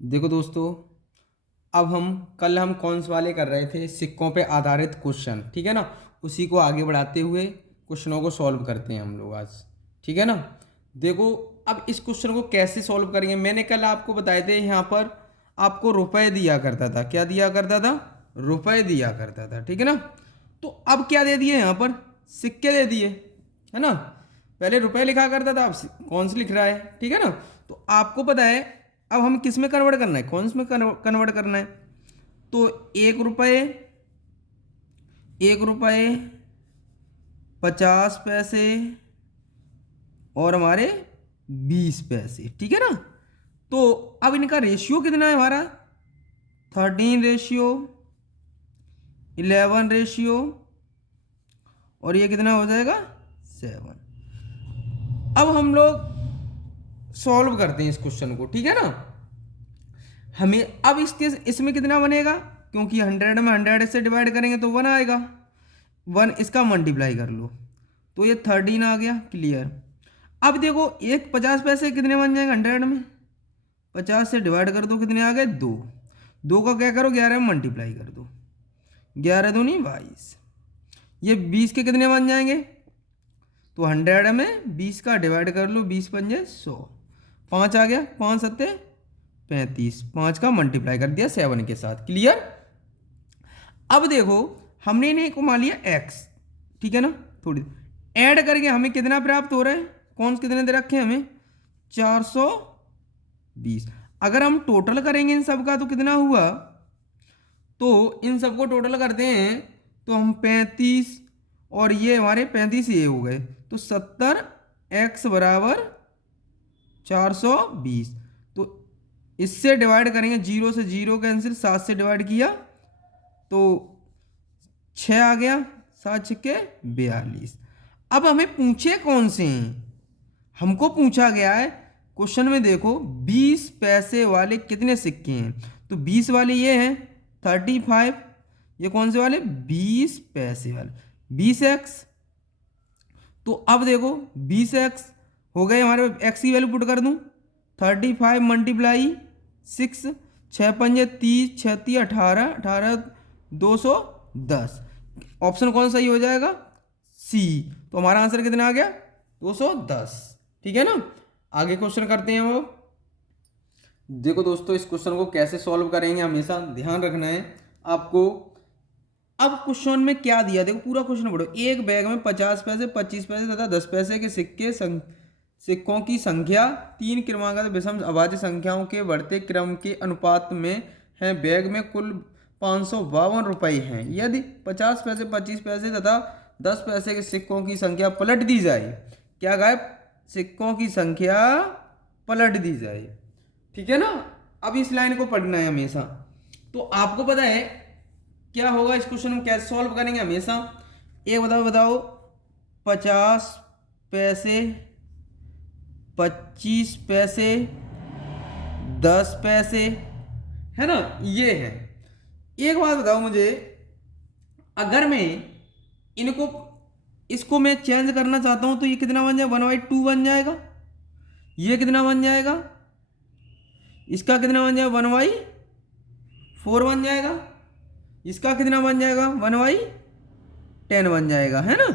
देखो दोस्तों, अब हम कौन से वाले कर रहे थे, सिक्कों पे आधारित क्वेश्चन, ठीक है ना। उसी को आगे बढ़ाते हुए क्वेश्चनों को सॉल्व करते हैं हम लोग आज, ठीक है ना। देखो, अब इस क्वेश्चन को कैसे सॉल्व करेंगे, मैंने कल आपको बताए थे। यहाँ पर आपको रुपए दिया करता था, क्या दिया करता था, रुपए दिया करता था, ठीक है ना। तो अब क्या दे दिए, यहाँ पर सिक्के दे दिए, है ना। पहले रुपए लिखा करता था, अब कौन से लिख रहा है, ठीक है ना। तो आपको पता है अब हम किस में कन्वर्ट करना है, कौन से में कन्वर्ट करना है। तो 1 रुपये, 1 रुपये 50 पैसे और हमारे 20 पैसे, ठीक है ना। तो अब इनका रेशियो कितना है हमारा, 13 रेशियो 11 रेशियो, और ये कितना हो जाएगा 7। अब हम लोग सॉल्व करते हैं इस क्वेश्चन को, ठीक है ना। हमें अब इसके इसमें कितना बनेगा, क्योंकि 100 में 100 से डिवाइड करेंगे तो 1 आएगा, 1 इसका मल्टीप्लाई कर लो तो ये 13 आ गया, क्लियर। अब देखो, एक 50 पैसे कितने बन जाएंगे 100 में, 50 से डिवाइड कर दो, कितने आ गए 2, 2 का क्या करो 11 में मल्टीप्लाई कर दो, 11 दूनी 22। ये 20 के कितने बन जाएंगे, तो 100 में 20 का डिवाइड कर लो, 20 पंजे 100, 5 आ गया, 5 सत्ते 35, 5 का मल्टीप्लाई कर दिया 7 के साथ, क्लियर। अब देखो, हमने इन्हें को मान लिया x, ठीक है ना। थोड़ी ऐड करके हमें कितना प्राप्त हो रहा है, कौन से कितने दे रखे हैं हमें, 420। अगर हम टोटल करेंगे इन सब का तो कितना हुआ, तो इन सबको टोटल करते हैं तो हम 35 और ये हमारे 35 ये हो गए, तो 70x बराबर 420। तो इससे डिवाइड करेंगे, 0 से 0 कैंसिल, 7 से डिवाइड किया तो 6 आ गया, 7 छक्के 42। अब हमें पूछे कौन से हैं, हमको पूछा गया है क्वेश्चन में, देखो 20 पैसे वाले कितने सिक्के हैं, तो 20 वाले ये हैं 35, ये कौन से वाले 20 पैसे वाले, 20x। तो अब देखो 20x हो गए हमारे, एक्स की वैल्यू पुट कर दूं, 35 मल्टीप्लाई 6, 6 पंजे 30, 36 18, 18 210। ऑप्शन कौन सही हो जाएगा, सी। तो हमारा आंसर कितना आ गया 210, ठीक है ना। आगे क्वेश्चन करते हैं वो। देखो दोस्तों, इस क्वेश्चन को कैसे सॉल्व करेंगे हमेशा ध्यान रखना है आपको। अब क्वेश्चन में क्या दिया, देखो पूरा क्वेश्चन पढ़ो। एक बैग में 50 पैसे, 25 पैसे तथा 10 पैसे के सिक्कों की संख्या 3 क्रमागत विषम अभाज्य संख्याओं के बढ़ते क्रम के अनुपात में है। बैग में कुल 552 रुपये हैं। यदि 50 पैसे, 25 पैसे तथा 10 पैसे के सिक्कों की संख्या पलट दी जाए, क्या गायब, सिक्कों की संख्या पलट दी जाए, ठीक है ना। अब इस लाइन को पढ़ना है हमेशा। तो आपको पता है क्या होगा, इस क्वेश्चन में कैसे सॉल्व करेंगे हमेशा। एक बताओ बताओ, 50 पैसे, 25 पैसे, 10 पैसे, है ना, ये है। एक बात बताओ मुझे, अगर मैं इनको इसको मैं चेंज करना चाहता हूं तो ये कितना बन जाएगा, 1/2 बन जाएगा। ये कितना बन जाएगा, इसका कितना बन जाएगा, 1/4 बन जाएगा। इसका कितना बन जाएगा, 1/10 बन जाएगा, है ना।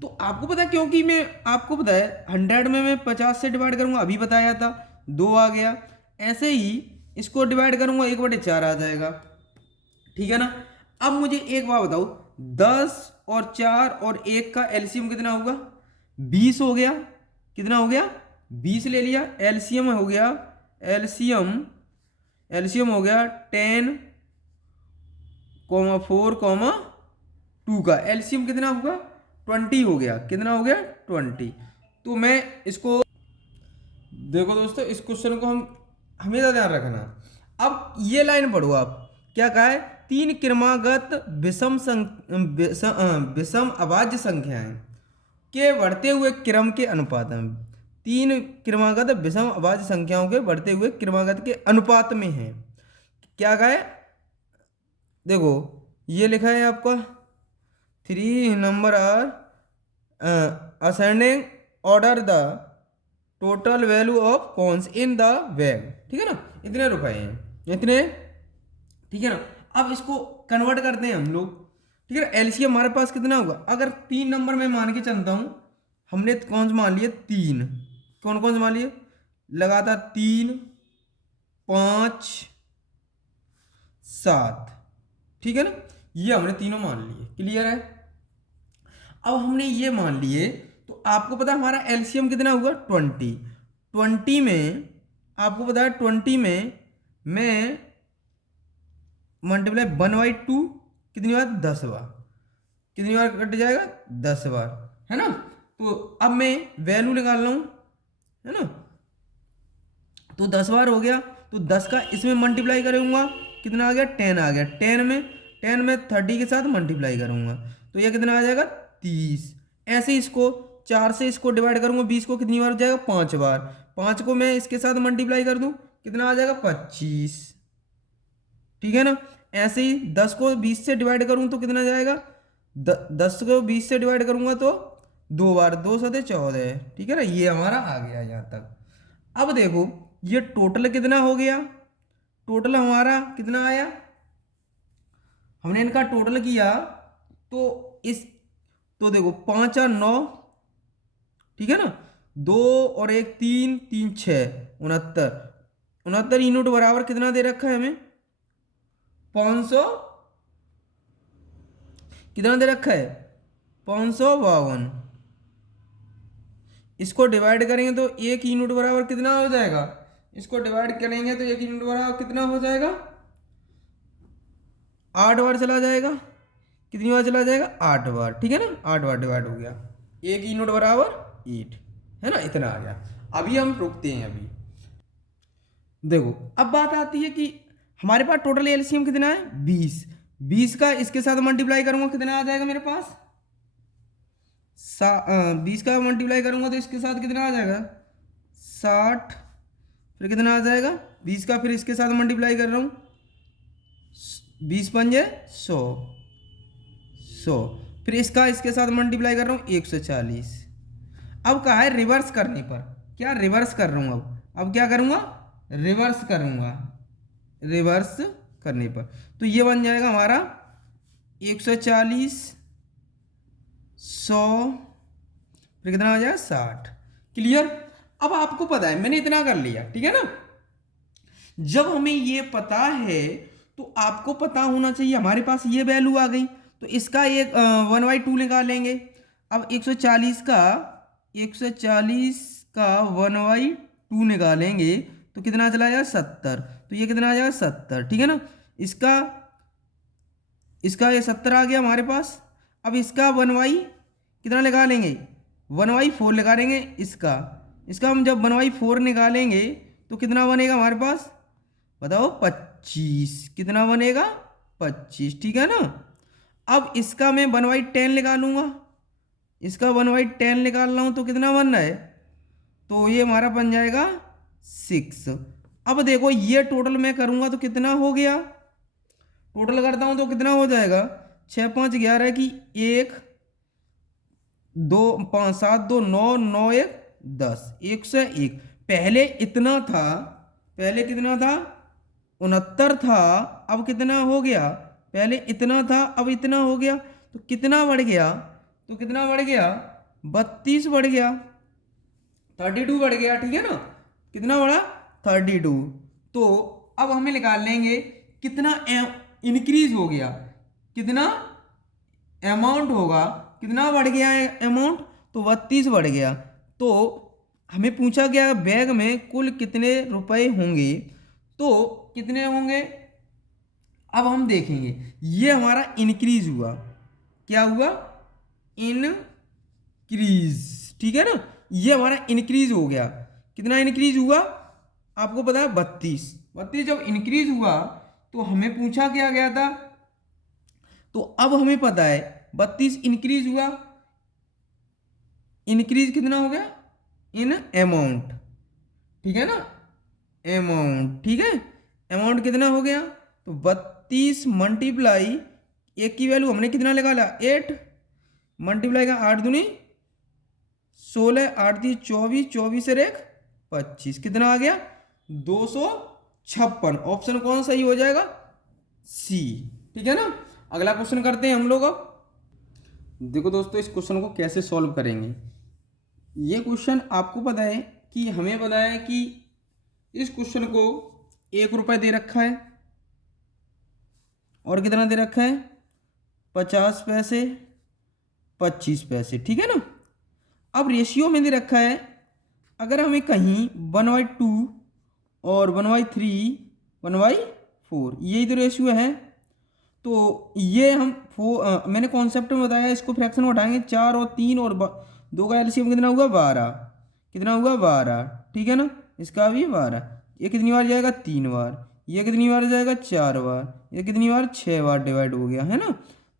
तो आपको पता है, क्योंकि मैं आपको पता है 100 में मैं 50 से डिवाइड करूंगा, अभी बताया था 2 आ गया। ऐसे ही इसको डिवाइड करूंगा, 1/4 आ जाएगा, ठीक है ना। अब मुझे एक बात बताओ, 10 और 4 और 1 का एलसीएम कितना होगा, 20 हो गया। कितना हो गया, 20 ले लिया। एलसीएम हो गया, एलसीएम एलसीएम हो गया 10,4,2 का एलसीएम कितना होगा, 20 हो गया। कितना हो गया, 20। तो मैं इसको, देखो दोस्तों, इस क्वेश्चन को हम हमेशा ध्यान रखना। अब ये लाइन पढ़ो आप, क्या कहा है, 3 क्रमागत विषम अभाज्य संख्याएं के बढ़ते हुए क्रम के अनुपात में, 3 क्रमागत विषम अभाज्य संख्याओं के बढ़ते हुए क्रमागत के अनुपात में है। क्या कहा है, देखो ये लिखा है आपका, 3 number are ascending order the total value of coins in the bag, ठीक है ना, इतने रुपए हैं इतने, ठीक है ना। अब इसको कन्वर्ट करते हैं हम लोग, ठीक है ना। एलसीएम हमारे पास कितना होगा, अगर 3 नंबर में मान के चलता हूँ, हमने कौन से मान लिए 3, कौन कौन से मान लिए लगातार 3 5 7, ठीक है ना, ये हमने तीनों मान लिए, क्लियर है। अब हमने ये मान लिए तो आपको पता है हमारा एलसीएम कितना हुआ 20, 20 में आपको पता है 20 में मैं मल्टीप्लाई 1/2 कितनी बार 10 बार, कितनी बार कट जाएगा 10 बार, है ना। तो अब मैं वैल्यू निकाल रहा हूँ, है ना, तो 10 बार हो गया, तो 10 का इसमें मल्टीप्लाई करूँगा, कितना आ गया 10 आ गया, 10 में 30 के साथ मल्टीप्लाई करूँगा तो ये कितना आ जाएगा 30। ऐसे इसको 4 से इसको डिवाइड करूँगा 20 को, कितनी बार हो जाएगा 5 बार, 5 को मैं इसके साथ मल्टीप्लाई कर दूँ कितना आ जाएगा 25, ठीक है ना। ऐसे ही 10 को 20 से डिवाइड करूँ तो कितना जाएगा 10 को 20 से डिवाइड करूँगा तो 2 बार, 2 सते 14, ठीक है ना, ये हमारा आ गया यहाँ तक। अब देखो ये टोटल कितना हो गया, टोटल हमारा कितना आया, हमने इनका टोटल किया तो इस, तो देखो 5 और 9, ठीक है ना, 2 और 1 3 3 6 69, 69 यूनिट बराबर कितना दे रखा है हमें 500, कितना दे रखा है 552। इसको डिवाइड करेंगे तो 1 यूनिट बराबर कितना हो जाएगा, इसको डिवाइड करेंगे तो 1 यूनिट बराबर कितना हो जाएगा 8 बार चला जाएगा, कितनी बार चला जाएगा 8 बार, ठीक है ना, 8 बार डिवाइड हो गया, 1 यूनिट बराबर 8, है ना, इतना आ गया। अभी हम रुकते हैं, अभी देखो अब बात आती है कि हमारे पास टोटल एलसीएम कितना है 20, 20 का इसके साथ मल्टीप्लाई करूंगा कितना आ जाएगा मेरे पास 20 का मल्टीप्लाई करूंगा तो इसके साथ कितना आ जाएगा 60, फिर कितना आ जाएगा 20 का फिर इसके साथ मल्टीप्लाई कर रहा हूँ 20 पंजे 100, 100, फिर इसका इसके साथ मल्टीप्लाई कर रहा हूँ 140। अब कहा है रिवर्स करने पर, क्या रिवर्स कर रहा हूँ, अब क्या करूँगा रिवर्स करूँगा, रिवर्स करने पर तो ये बन जाएगा हमारा 140 100, फिर कितना आ जाएगा 60, क्लियर। अब आपको पता है मैंने इतना कर लिया, ठीक है ना। जब हमें ये पता है तो आपको पता होना चाहिए हमारे पास ये वैल्यू आ गई तो इसका एक 1/2 निकालेंगे। अब 140 का 1/2 निकालेंगे तो कितना चला जाएगा 70, तो ये कितना आ जाएगा 70, ठीक है ना। इसका ये 70 आ गया हमारे पास। अब इसका 1/, कितना निकालेंगे 1/4 निकालेंगे, इसका हम जब 1/4 निकालेंगे तो कितना बनेगा हमारे पास बताओ 25, कितना बनेगा 25, ठीक है ना। अब इसका मैं 1/10 निकालूंगा, इसका 1/10 निकाल रहा हूँ तो कितना बन रहा है, तो ये हमारा बन जाएगा 6। अब देखो ये टोटल मैं करूँगा तो कितना हो गया, टोटल करता हूँ तो कितना हो जाएगा 6 5 11 की 1 2 5 7 2 9 9 1 10, 101। पहले इतना था, पहले कितना था 69 था, अब कितना हो गया, पहले इतना था अब इतना हो गया, तो कितना बढ़ गया, तो कितना बढ़ गया 32 बढ़ गया, 32 बढ़ गया, ठीक है ना, कितना बढ़ा 32। तो अब हमें निकाल लेंगे कितना इंक्रीज हो गया, कितना अमाउंट होगा, कितना बढ़ गया अमाउंट, तो 32 बढ़ गया। तो हमें पूछा गया बैग में कुल कितने रुपए होंगे, तो कितने होंगे अब हम देखेंगे। ये हमारा इंक्रीज हुआ, क्या हुआ इंक्रीज, ठीक है ना, ये हमारा इंक्रीज हो गया। कितना इंक्रीज हुआ आपको पता है 32, 32 जब इंक्रीज हुआ तो हमें पूछा क्या गया था, तो अब हमें पता है 32 इंक्रीज हुआ, इंक्रीज कितना हो गया इन अमाउंट, ठीक है ना, अमाउंट, ठीक है, अमाउंट कितना हो गया, तो 32 मल्टीप्लाई एक की वैल्यू हमने कितना निकाला 8, मल्टीप्लाई का 8 दूनी 16, 8 दी 24, 24 से 1 25 कितना आ गया 256। ऑप्शन कौन सही हो जाएगा सी। ठीक है ना। अगला क्वेश्चन करते हैं हम लोग। अब देखो दोस्तों इस क्वेश्चन को कैसे सॉल्व करेंगे। ये क्वेश्चन आपको पता है कि हमें पता है कि इस क्वेश्चन को 1 रुपये दे रखा है और कितना दे रखा है 50 पैसे 25 पैसे। ठीक है ना। अब रेशियो में दे रखा है, अगर हमें कहीं 1/2 और 1/3 1/4 यही तो रेशियो है, तो ये हम मैंने कॉन्सेप्ट में बताया इसको फ्रैक्शन में उठाएंगे 4 और 3 और 2 का एलसीएम कितना हुआ 12। कितना हुआ 12। ठीक है ना। इसका भी 12। ये कितनी बार जाएगा 3 बार। ये कितनी बार जाएगा 4 बार। ये कितनी बार 6 बार डिवाइड हो गया है ना।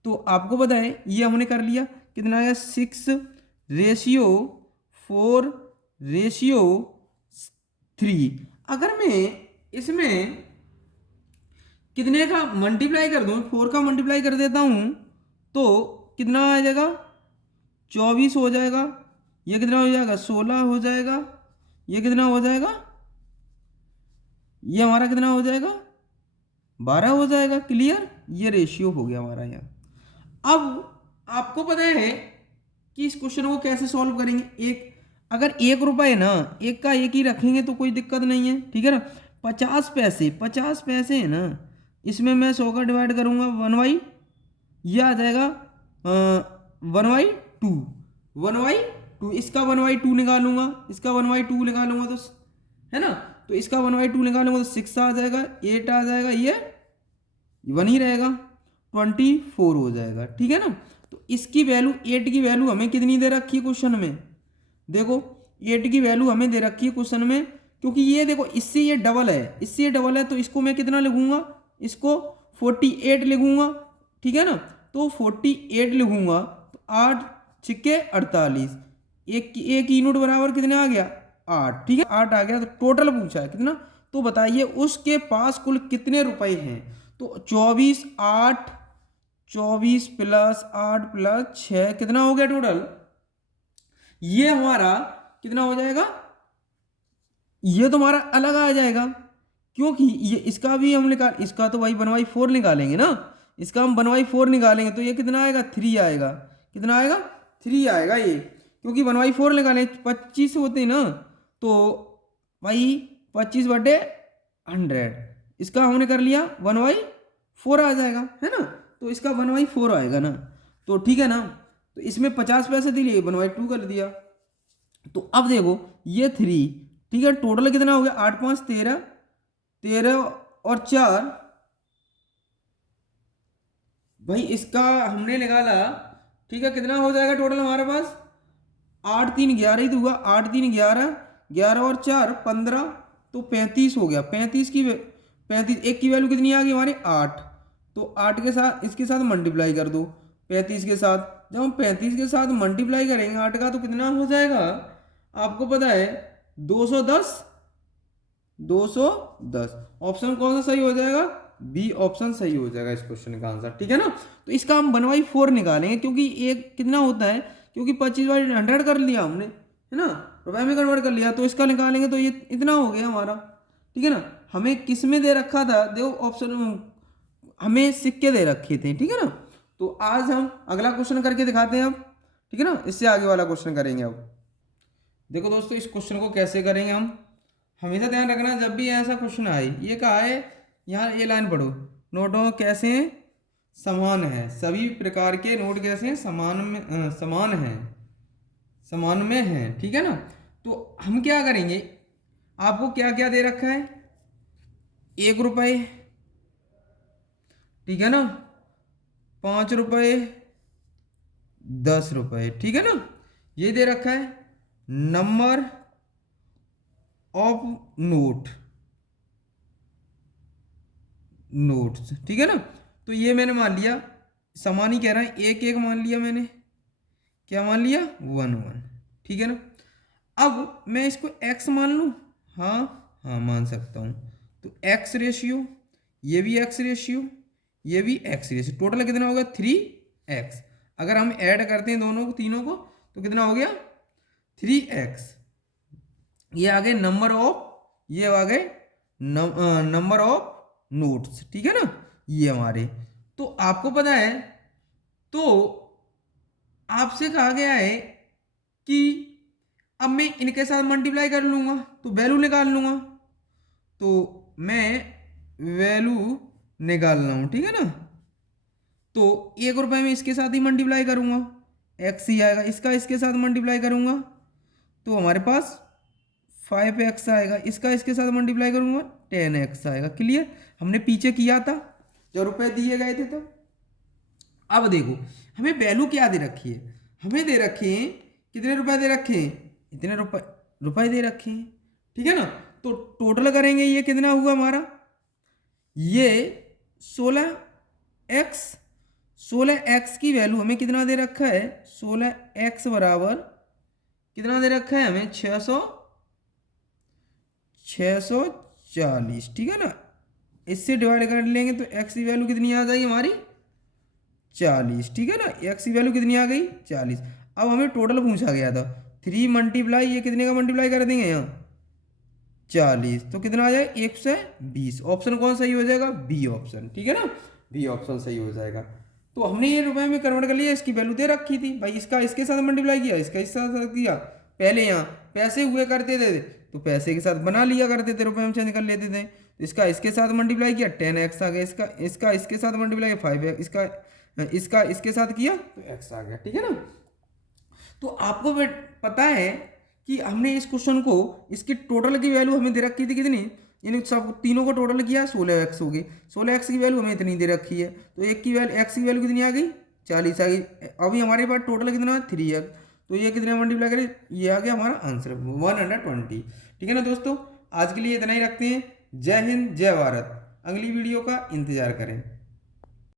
तो आपको पता है ये हमने कर लिया कितना आया 6:4:3। अगर मैं इसमें कितने का मल्टीप्लाई कर दूं 4 का मल्टीप्लाई कर देता हूं तो कितना आ जाएगा 24 हो जाएगा। ये कितना हो जाएगा 16 हो जाएगा। ये कितना हो जाएगा ये हमारा कितना हो जाएगा 12 हो जाएगा। क्लियर। ये रेशियो हो गया हमारा यहाँ। अब आपको पता है कि इस क्वेश्चन को कैसे सॉल्व करेंगे। अगर 1 रुपये ना एक का एक ही रखेंगे तो कोई दिक्कत नहीं है। ठीक है ना। 50 पैसे है ना, इसमें मैं 100 का डिवाइड करूंगा 1/, ये आ जाएगा 1/2 1/2। इसका 1/2 निकालूंगा, इसका 1/2 निकालूंगा तो है ना, तो इसका 1/2 निकालूंगा तो 6 आ जाएगा, 8 आ जाएगा, ये 1 ही रहेगा 24 हो जाएगा। ठीक है ना। तो इसकी वैल्यू 8 की वैल्यू हमें कितनी दे रखी है क्वेश्चन में। देखो 8 की वैल्यू हमें दे रखी है क्वेश्चन में, क्योंकि ये देखो इससे ये डबल है, इससे ये डबल है, तो इसको मैं कितना लिखूंगा, इसको 48 लिखूंगा। ठीक है ना। तो 48 लिखूंगा तो 8 छिक्के 48, एक यूनिट बराबर कितने आ गया 8। ठीक है 8 आ गया। तो टोटल पूछा है कितना, तो बताइए उसके पास कुल कितने रुपए हैं। तो 24 प्लस 8 प्लस 6 कितना हो गया टोटल, ये हमारा कितना हो जाएगा, ये तो हमारा अलग आ जाएगा, क्योंकि ये इसका भी हम इसका तो भाई 1/4 निकालेंगे ना, इसका हम 1/4 निकालेंगे तो ये कितना आएगा 3 आएगा। कितना आएगा 3 आएगा ये, क्योंकि 1/4 निकालें 25 होते ना, तो भाई 25/100 इसका हमने कर लिया 1/4 आ जाएगा है ना, तो इसका 1/4 आएगा ना। तो ठीक है ना। तो इसमें 50 पैसे दिए 1/2 कर दिया। तो अब देखो ये 3। ठीक है टोटल कितना हो गया 8 5 13, 13 और 4 भाई इसका हमने निकाला। ठीक है कितना हो जाएगा टोटल हमारे पास 8 3 11 ही तो हुआ, 8 3 11, 11 और 4 15, तो 35 हो गया। 35 एक की वैल्यू कितनी आ गई हमारी 8, तो 8 के साथ इसके साथ मल्टीप्लाई कर दो 35 के साथ। जब हम 35 के साथ मल्टीप्लाई करेंगे 8 का तो कितना हो जाएगा आपको पता है 210। ऑप्शन कौन सा सही हो जाएगा, बी ऑप्शन सही हो जाएगा इस क्वेश्चन का आंसर। ठीक है ना। तो इसका हम 1/4 निकालेंगे, क्योंकि एक कितना होता है, क्योंकि 25/100 कर लिया हमने है ना, रुपए में कन्वर्ट कर लिया, तो इसका निकालेंगे तो ये इतना हो गया हमारा। ठीक है ना। हमें किस में दे रखा था, देखो ऑप्शन हमें सिक्के दे रखे थे। ठीक है ना। तो आज हम अगला क्वेश्चन करके दिखाते हैं अब। ठीक है ना। इससे आगे वाला क्वेश्चन करेंगे अब। देखो दोस्तों इस क्वेश्चन को कैसे करेंगे हम, हमेशा ध्यान रखना जब भी ऐसा क्वेश्चन आए, ये कहा है यहाँ ये लाइन पढ़ो, नोटों कैसे समान है, सभी प्रकार के नोट कैसे हैं समान में हैं। ठीक है ना। तो हम क्या करेंगे, आपको क्या क्या दे रखा है 1 रुपये, ठीक है ना, 5 रुपये, 10 रुपये। ठीक है ना। ये दे रखा है नंबर ऑफ नोट्स। ठीक है ना। तो ये मैंने मान लिया समान ही कह रहा है, एक एक मान लिया मैंने, क्या मान लिया 1 1। ठीक है ना। अब मैं इसको x मान लूँ, हाँ मान सकता हूँ। तो x रेशियो, ये भी x रेशियो, ये भी x रेशियो, टोटल कितना होगा 3x। अगर हम ऐड करते हैं दोनों को तीनों को तो कितना हो गया 3x। ये आ गए नंबर ऑफ, ये आ गए नंबर ऑफ नोट्स, ठीक है ना, ये हमारे। तो आपको पता है, तो आपसे कहा गया है कि अब मैं इनके साथ मल्टीप्लाई कर लूंगा तो वैल्यू निकाल लूंगा। तो मैं वैल्यू निकाल रहा हूँ, ठीक है ना। तो 1 रुपये में इसके साथ ही मल्टीप्लाई करूंगा, एक्स ही आएगा। इसका इसके साथ मल्टीप्लाई करूंगा तो हमारे पास 5x आएगा। इसका इसके साथ मल्टीप्लाई करूंगा 10x आएगा। क्लियर, हमने पीछे किया था जब रुपए दिए गए थे तब। अब देखो हमें वैल्यू क्या दे रखी है, हमें दे रखे हैं कितने रुपए दे रखे हैं, इतने रुपए रुपए दे रखे हैं, ठीक है ना। तो टोटल करेंगे, ये कितना हुआ हमारा, ये 16x, 16x की वैल्यू हमें कितना दे रखा है, 16x बराबर कितना दे रखा है हमें, 640, ठीक है ना। इससे डिवाइड कर लेंगे तो x की वैल्यू कितनी आ जाएगी हमारी, 40, ठीक है ना। x की वैल्यू कितनी आ गई, 40। अब हमें टोटल पूछा गया था 3 मल्टीप्लाई, ये कितने का मल्टीप्लाई कर देंगे यहाँ, 40, तो कितना आ जाए 120। ऑप्शन कौन सही हो जाएगा, बी ऑप्शन, ठीक है ना, बी ऑप्शन सही हो जाएगा। तो हमने ये रुपए में कन्वर्ट कर लिया, इसकी वैल्यू दे रखी थी भाई, इसका इसके साथ मल्टीप्लाई किया, इसका इसके साथ किया। पहले यहाँ पैसे हुए करते थे तो पैसे के साथ बना लिया करते थे, रुपए में चेंज कर लेते थे। तो इसका इसके साथ मल्टीप्लाई किया 10x आ गया, इसका इसका इसके साथ मल्टीप्लाई किया 5x, इसका इसके साथ किया तो x आ गया, ठीक है ना। तो आपको पता है कि हमने इस क्वेश्चन को, इसकी टोटल की वैल्यू हमें दे रखी थी कितनी, इन सब तीनों को टोटल किया 16x हो गई। 16x की वैल्यू हमें इतनी दे रखी है, तो एक की वैल्यू x की वैल्यू कितनी आ गई, 40 आ गई। अभी हमारे पास टोटल कितना है 3x, तो ये कितने मल्टीप्लाई करें, ये आ गया हमारा आंसर 120, ठीक है ना दोस्तों। आज के लिए इतना ही रखते हैं। जय हिंद, जय भारत। अगली वीडियो का इंतजार करें।